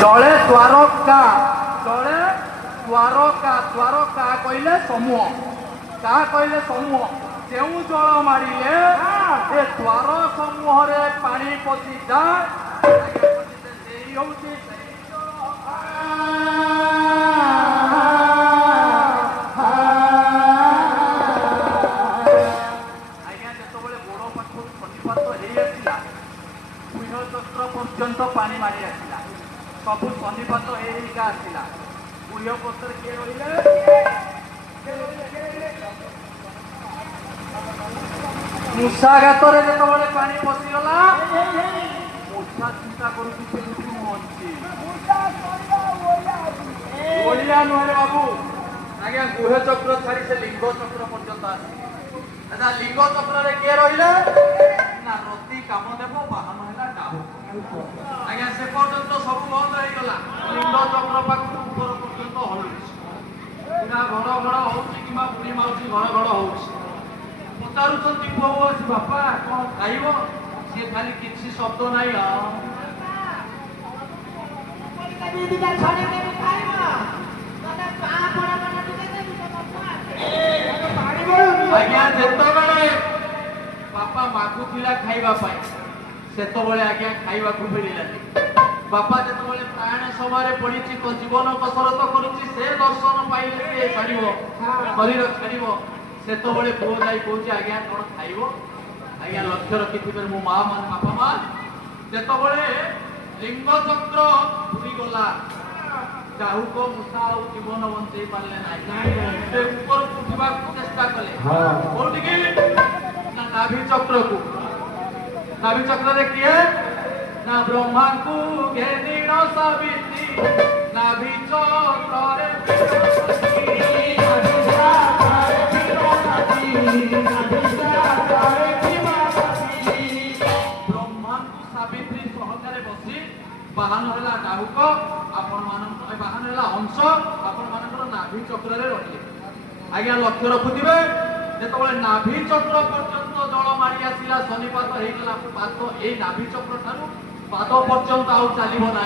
जड़े द्वारका जड़े द्वारका कहले समूह क्या कहले समूह जो जल मारे ए द्वार समूह पानी पशि जाए पर्यंत पानी मारी आसला सब सन्निपात होगा आसला गुह पत्र किए मूषाघात जो पानी पशिगला मूषा चिंता करिया नुहे बाबू आज्ञा गुह चक्र छाड़ी से लिंग चक्र पर्यंत आस लिंग चक्र किए रहा ना रति कामदेव बाहन है डाहु आज्ञा से पर्यंत सब बंद हो गला लिंग चक्र पाख ऊपर पर्यंत हलुना घड़ घड़ होगी बुढ़ी माउसी घड़ घड़ हो पचारुंट पुओ बापा कौन खाइब सी खाली किसी शब्द नाई आज्ञा जिते बापा मागुला खावाई से आज्ञा खावा मिललानी बापा जो प्राण समय पड़ी जीवन कसरत करुच्ची से दर्शन पाइले छाड़ शरीर छाड़ से पुओ जाई कहे आज्ञा कौन खाइब आज्ञा लक्ष्य रखी मो माँ मान बापा माँ जिते लिंग चक्र बुड़ी गला जाहुक मूषा आ जीवन बंचे पारे ना ऊपर उठा चेष्टा कले कौटिकी ना नाभि चक्र को नाभि चक्र किए ना ब्रह्मा को घेनी सावित्री नाभि ब्रह्मा को सावित्री सहकार बसी बाहन है डाहुक आपण बाहन है अंश आपण मान नाभि चक्र रखिए आज्ञा लक्ष्य रखुवे जो नाभि चक्र पर्यंत जल मारी आसला शनिपात होगा पाद ये नाभि चक्र ठार पाद पर्यंत आउ चलो ना।